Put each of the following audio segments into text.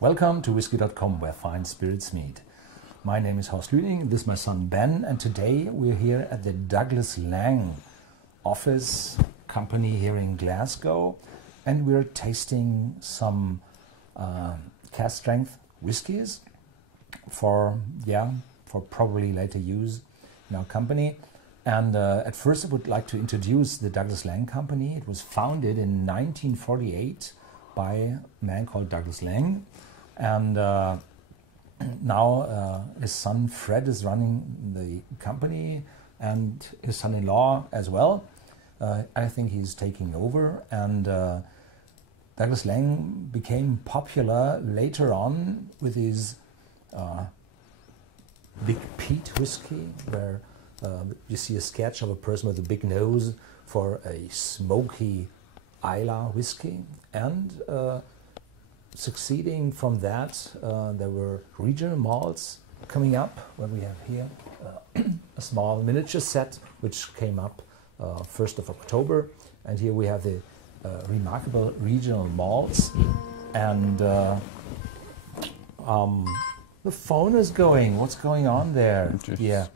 Welcome to Whisky.com, where fine spirits meet. My name is Horst Lüning, this is my son Ben, and today we're here at the Douglas Laing office company here in Glasgow, and we're tasting some cask strength whiskies for probably later use in our company. And at first I would like to introduce the Douglas Laing company. It was founded in 1948 by a man called Douglas Laing. And now his son Fred is running the company, and his son-in-law as well. I think he's taking over, and Douglas Laing became popular later on with his Big Pete whiskey, where you see a sketch of a person with a big nose for a smoky Islay whiskey, and succeeding from that, there were regional malts coming up. What we have here, a small miniature set which came up 1st of October, and here we have the remarkable regional malts. And the phone is going. What's going on there? Yeah,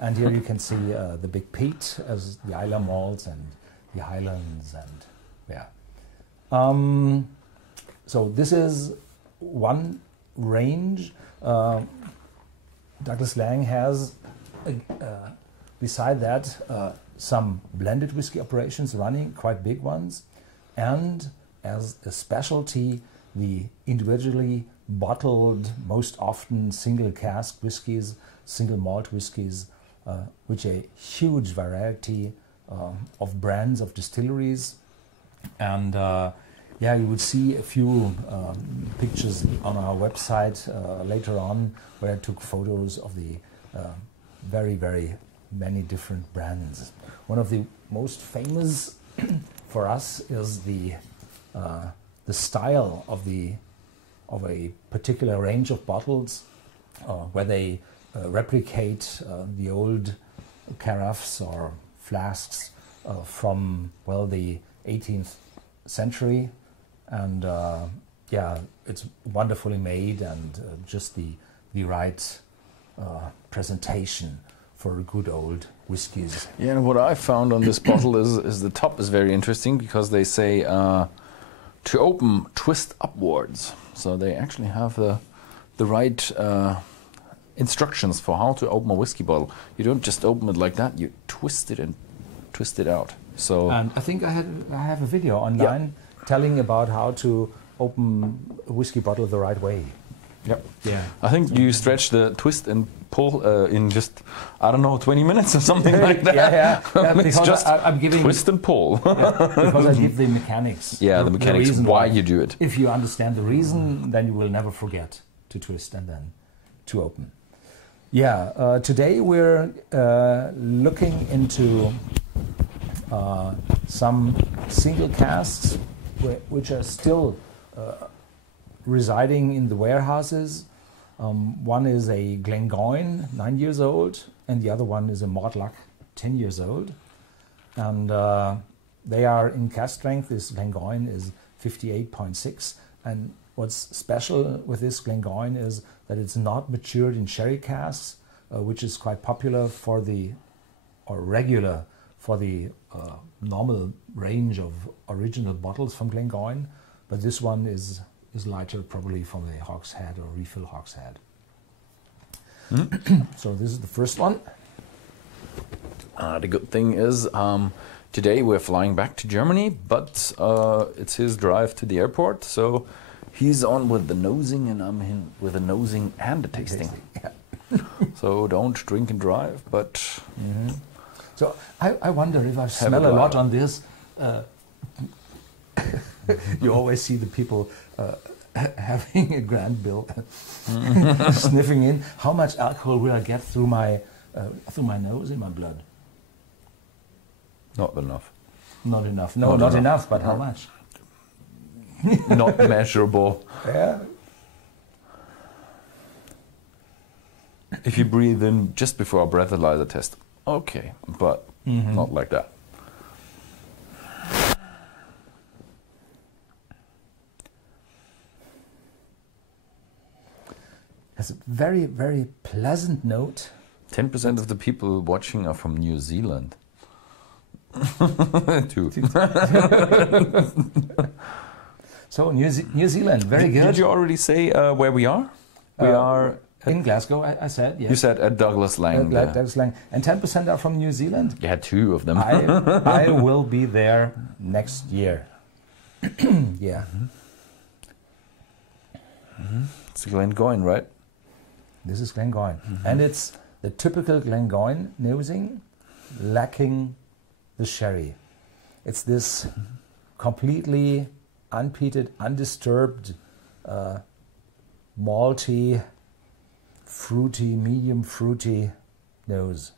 and here you can see the Big Pete as the Islay malts and the Highlands, and yeah. So this is one range. Douglas Laing has, beside that, some blended whiskey operations running, quite big ones, and as a specialty, the individually bottled, most often single cask whiskies, single malt whiskies, which a huge variety of brands, of distilleries. And yeah, you would see a few pictures on our website later on, where I took photos of the very, very many different brands. One of the most famous for us is the style of a particular range of bottles, where they replicate the old carafes or flasks from, well, the 18th century. And yeah, it's wonderfully made, and just the right presentation for good old whiskies. Yeah, and what I found on this bottle is the top is very interesting, because they say to open, twist upwards. So they actually have the right instructions for how to open a whiskey bottle. You don't just open it like that, you twist it and twist it out. So, and I think I have a video online. Yeah, telling about how to open a whiskey bottle the right way. Yep. Yeah. I think you stretch the twist and pull in just, I don't know, 20 minutes or something like that. Yeah. It's just I'm giving twist and pull. Yeah, because I give the mechanics. Yeah, the mechanics, why you do it. If you understand the reason, then you will never forget to twist and then to open. Yeah, today we're looking into some single casks which are still residing in the warehouses. One is a Glengoyne, 9 years old, and the other one is a Mortlach, 10 years old. And they are in cask strength. This Glengoyne is 58.6. And what's special with this Glengoyne is that it's not matured in sherry casks, which is quite popular for the, or regular for the normal range of original bottles from Glengoyne, but this one is lighter, probably from the hogshead or refill hogshead. So this is the first one. The good thing is today we're flying back to Germany, but it's his drive to the airport, so he's on with the nosing and I'm in with the nosing and the tasting. Yeah. So don't drink and drive, but... Mm-hmm. So I wonder if I smell a lot on this. You always see the people having a grand bill, sniffing in. How much alcohol will I get through my nose in my blood? Not enough. Not enough. No, not enough. But how much? Not measurable. Yeah. If you breathe in just before a breathalyzer test, okay, but not like that. Has a very, very pleasant note. 10% of the people watching are from New Zealand. Two. So New Zealand, very good. Did you already say where we are? We are in Glasgow, I said. Yes. You said at Douglas Laing. Douglas Laing. And 10% are from New Zealand? You had 2 of them. I will be there next year. Yeah. It's Glengoyne, right? This is Glengoyne. And it's the typical Glengoyne nosing, lacking the sherry. It's this completely unpeated, undisturbed, malty, fruity, medium fruity nose.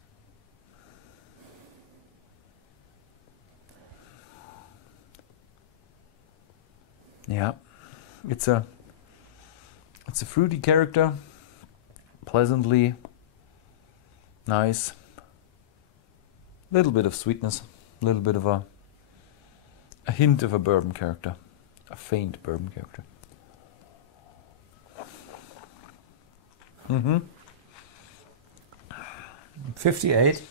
Yeah, it's a fruity character, pleasantly nice, little bit of sweetness, a little bit of a hint of a bourbon character, a faint bourbon character. 58.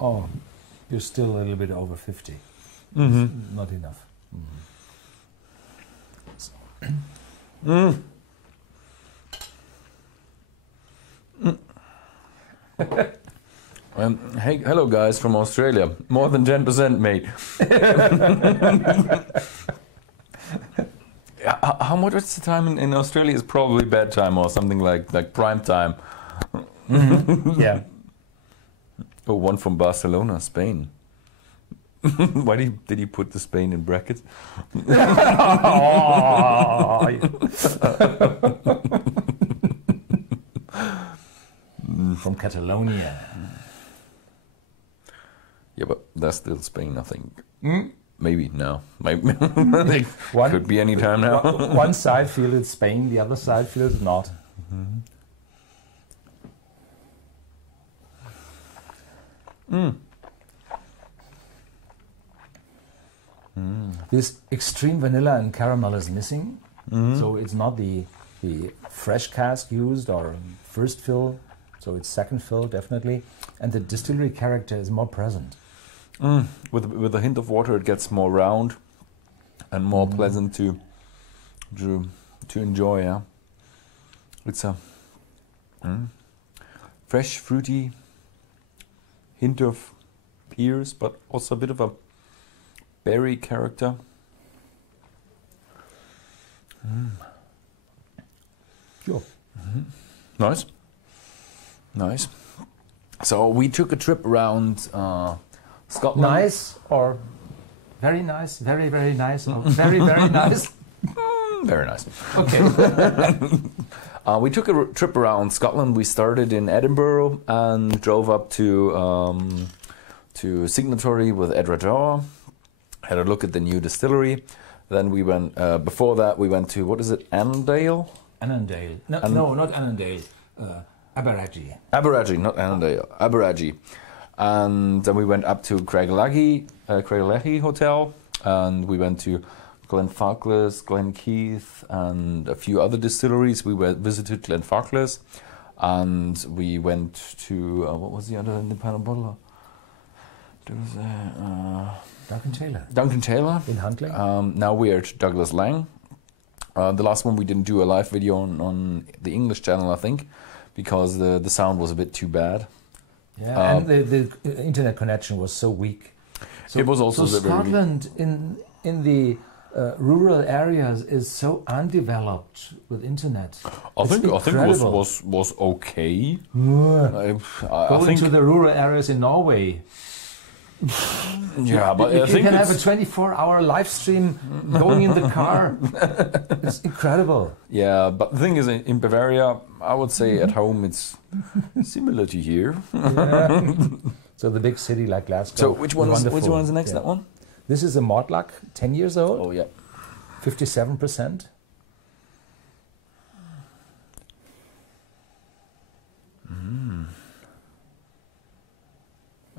Oh, you're still a little bit over 50. Not enough. Hey, hello guys from Australia. More than 10%, mate. How much? What's the time in Australia? Is probably bedtime or something like prime time. Yeah. Oh, one from Barcelona, Spain. Why did he put the Spain in brackets? From Catalonia. Yeah, but that's still Spain, I think. Maybe no. Maybe could be any time now. One side feels it's Spain, the other side feels not. This extreme vanilla and caramel is missing, so it's not the fresh cask used or first fill, so it's second fill definitely, and the distillery character is more present. With a hint of water, it gets more round and more pleasant to enjoy. Yeah, it's a fresh, fruity hint of pears, but also a bit of a berry character. Sure. Nice. So we took a trip around Scotland. Nice or very nice, very, very nice, or very, very nice? Very nice. Okay. We took a trip around Scotland. We started in Edinburgh and drove up to Signatory with Edrador. Had a look at the new distillery. Then we went. Before that, we went to, what is it, Annandale? Annandale. No, not Annandale. Aberagee. Aberagee, not Annandale. Aberagee. And then we went up to Craigellachie Hotel, and we went to Glenfarclas, Glenkeith, and a few other distilleries. We visited Glenfarclas, and we went to what was the other independent bottler? There was Duncan Taylor. Duncan Taylor in Huntly. Now we are at Douglas Laing. The last one we didn't do a live video on the English channel, I think, because the sound was a bit too bad. Yeah, and the internet connection was so weak. So, it was also so Scotland in the rural areas is so undeveloped with internet. I think was okay. Going to the rural areas in Norway. Yeah, but you can have a 24-hour live stream going in the car. It's incredible. Yeah, but the thing is, in Bavaria, I would say at home it's similar to here. Yeah. So the big city like Glasgow. So which one's the next that one? This is a Mortlach, 10 years old. Oh yeah, 57%.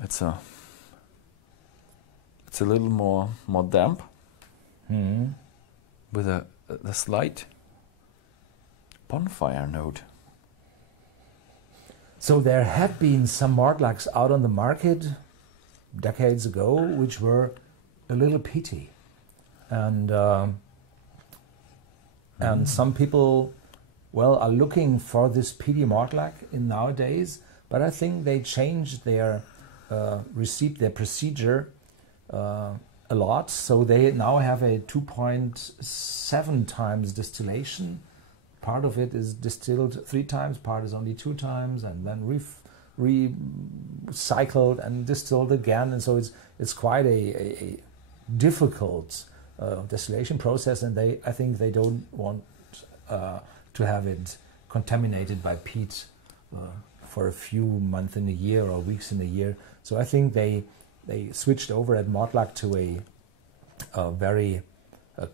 It's a little more damp, with a slight bonfire note. So there have been some Mortlags out on the market decades ago, which were a little peaty, and some people, well, are looking for this peaty Mortlag in nowadays. But I think they changed their their procedure a lot. So they now have a 2.7 times distillation. Part of it is distilled 3 times, part is only 2 times, and then recycled and distilled again. And so it's quite a difficult distillation process, and I think they don't want to have it contaminated by peat for a few months in a year or weeks in a year. So I think they switched over at Mortlag to a very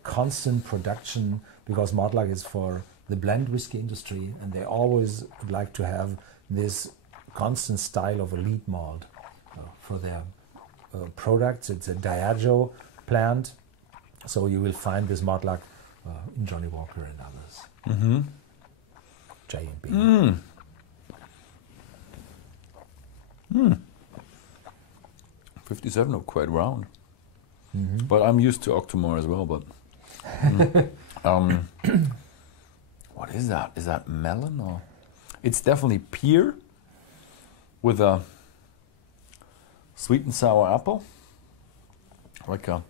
constant production, because Mortlag is for the blend whiskey industry, and they always would like to have this constant style of a lead malt for their products. It's a Diageo plant, so you will find this Mortlag in Johnny Walker and others. J&B. 57 are quite round, but I'm used to Octomore as well. But what is that? Is that melon or? It's definitely pear with a sweet and sour apple, like a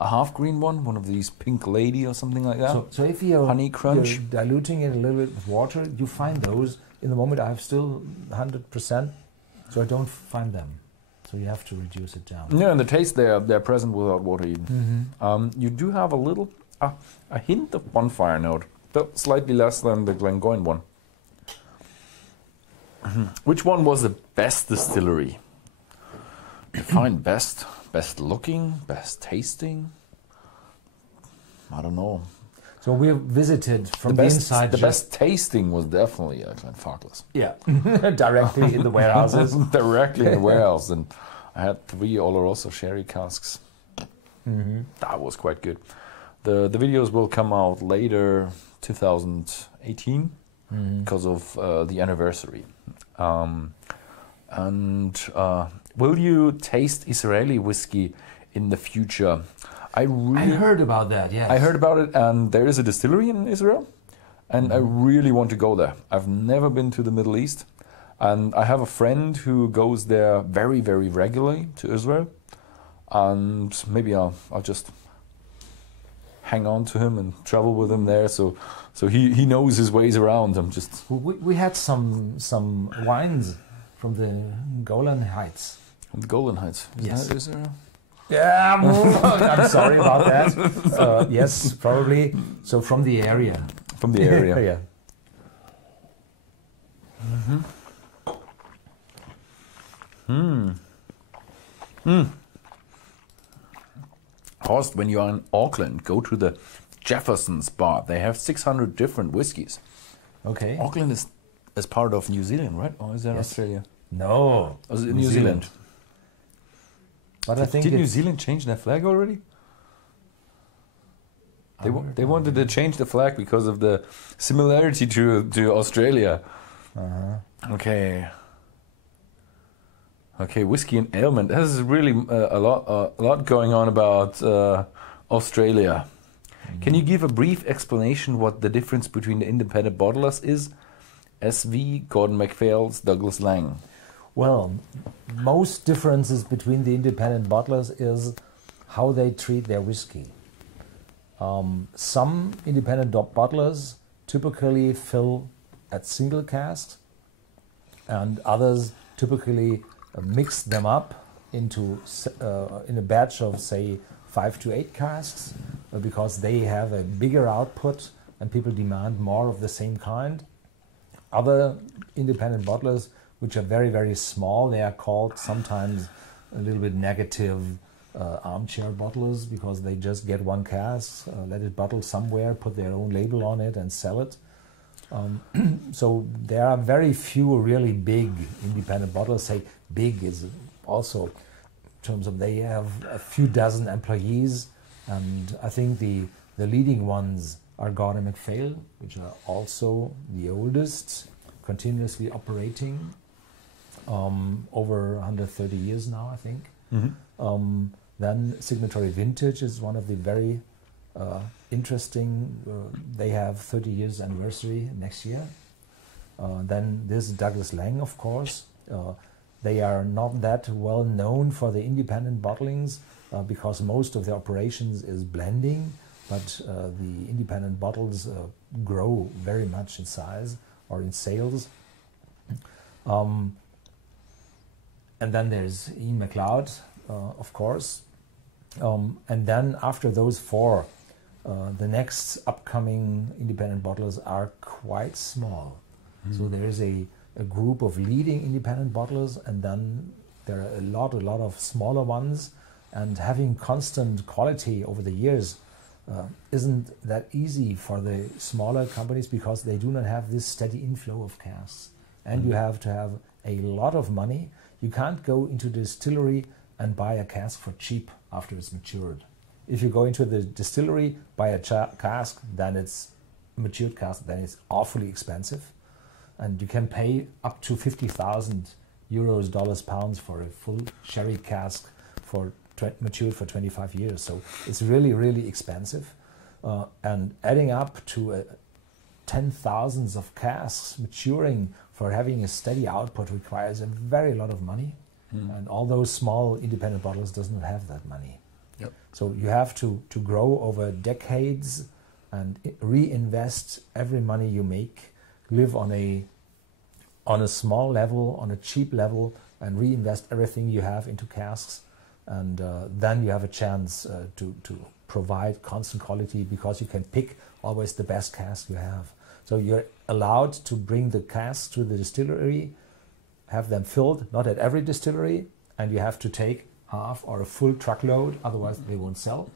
half green one of these Pink Lady or something like that. So if you're, honey crunch, you're diluting it a little bit with water, you find those. In the moment, I have still 100%, so I don't find them. So you have to reduce it down. Yeah, and the taste they're present without water even. You do have a little a hint of bonfire note, but slightly less than the Glengoyne one. Which one was the best distillery? Define best looking, best tasting. I don't know. So we visited from the inside. The best tasting was definitely Glenfarclas. Yeah, directly in the warehouses. Directly in the warehouse, and I had 3 Oloroso sherry casks. That was quite good. The videos will come out later, 2018, because of the anniversary. Will you taste Israeli whiskey in the future? I heard about that, yes. I heard about it, and there is a distillery in Israel, and I really want to go there. I've never been to the Middle East, and I have a friend who goes there very, very regularly to Israel, and maybe I'll just hang on to him and travel with him there, so he knows his ways around. We had some wines from the Golan Heights. From the Golan Heights? Yes. Is there? Yeah, I'm sorry about that. Yes, probably. So from the area. From the area. Yeah. Horst, when you are in Auckland, go to the Jefferson's bar. They have 600 different whiskies. Okay. Auckland is part of New Zealand, right? Or is that Australia? No. Or is it New Zealand? But I think did New Zealand change their flag already? They wanted to change the flag because of the similarity to Australia. Okay, whiskey and ailment. There's really a lot going on about Australia. Can you give a brief explanation what the difference between the independent bottlers is? SV, Gordon MacPhail's, Douglas Laing. Well, most differences between the independent bottlers is how they treat their whiskey. Some independent bottlers typically fill at single cask, and others typically mix them up into in a batch of, say, 5 to 8 casks, because they have a bigger output and people demand more of the same kind. Other independent bottlers, which are very, very small, they are called sometimes a little bit negative armchair bottlers, because they just get one cask, let it bottle somewhere, put their own label on it and sell it. So there are very few really big independent bottlers. Say big is also in terms of they have a few dozen employees, and I think the leading ones are Gordon MacPhail, which are also the oldest, continuously operating over 130 years now, I think. Then Signatory Vintage is one of the very interesting. They have 30 years anniversary next year. Then there's Douglas Laing, of course. They are not that well known for the independent bottlings because most of their operations is blending, but the independent bottles grow very much in size or in sales. And then there's Ian MacLeod, of course. And then after those four, the next upcoming independent bottlers are quite small. So there is a group of leading independent bottlers, and then there are a lot of smaller ones. And having constant quality over the years isn't that easy for the smaller companies because they do not have this steady inflow of casks. And you have to have a lot of money. You can't go into the distillery and buy a cask for cheap after it's matured. If you go into the distillery, buy a cask, then it's matured cask, then it's awfully expensive. And you can pay up to 50,000 euros, dollars, pounds for a full sherry cask for matured for 25 years. So it's really expensive. And adding up to 10,000s of casks maturing for having a steady output requires a very lot of money. And all those small independent bottlers does not have that money. Yep. So you have to grow over decades and reinvest every money you make, live on a small level, on a cheap level, and reinvest everything you have into casks. And then you have a chance to provide constant quality because you can pick always the best cask you have. So you're allowed to bring the casks to the distillery, have them filled, not at every distillery, and you have to take half or a full truckload, otherwise they won't sell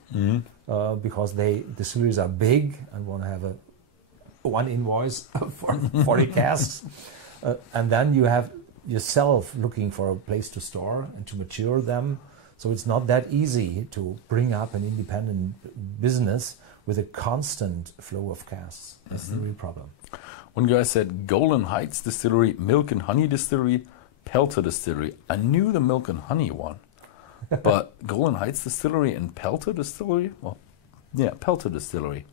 because distilleries are big and want to have one invoice for 40 casks. And then you have yourself looking for a place to store and to mature them. So it's not that easy to bring up an independent business with a constant flow of casks. That's the real problem. One guy said Golden Heights Distillery, Milk and Honey Distillery, Pelter Distillery. I knew the Milk and Honey one, but Golden Heights Distillery and Pelter Distillery? Well, yeah, Pelter Distillery.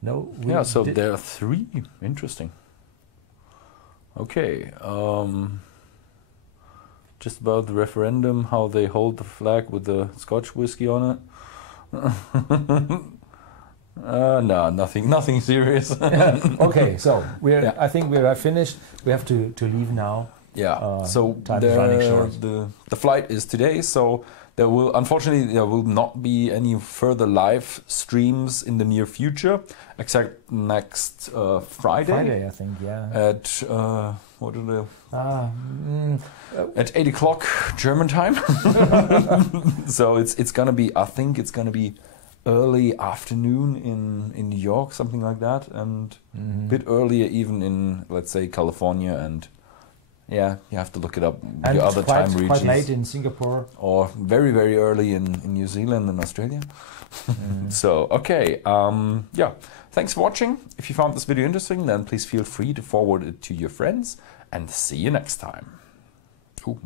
No. Yeah, so there are three. Interesting. Okay. Just about the referendum, how they hold the flag with the Scotch whiskey on it. No, nothing serious. Okay, so I think we are finished. We have to leave now. Yeah. So time is running short. The flight is today. So there will not be any further live streams in the near future, except next Friday. Friday, I think. Yeah. At what are at 8 o'clock German time. So it's gonna be. I think it's gonna be early afternoon in New York, something like that, and a bit earlier even in, let's say, California, and yeah, you have to look it up. And the other time regions, quite late in Singapore, or very early in New Zealand and Australia. So okay, yeah, thanks for watching. If you found this video interesting, then please feel free to forward it to your friends, and see you next time. Ooh.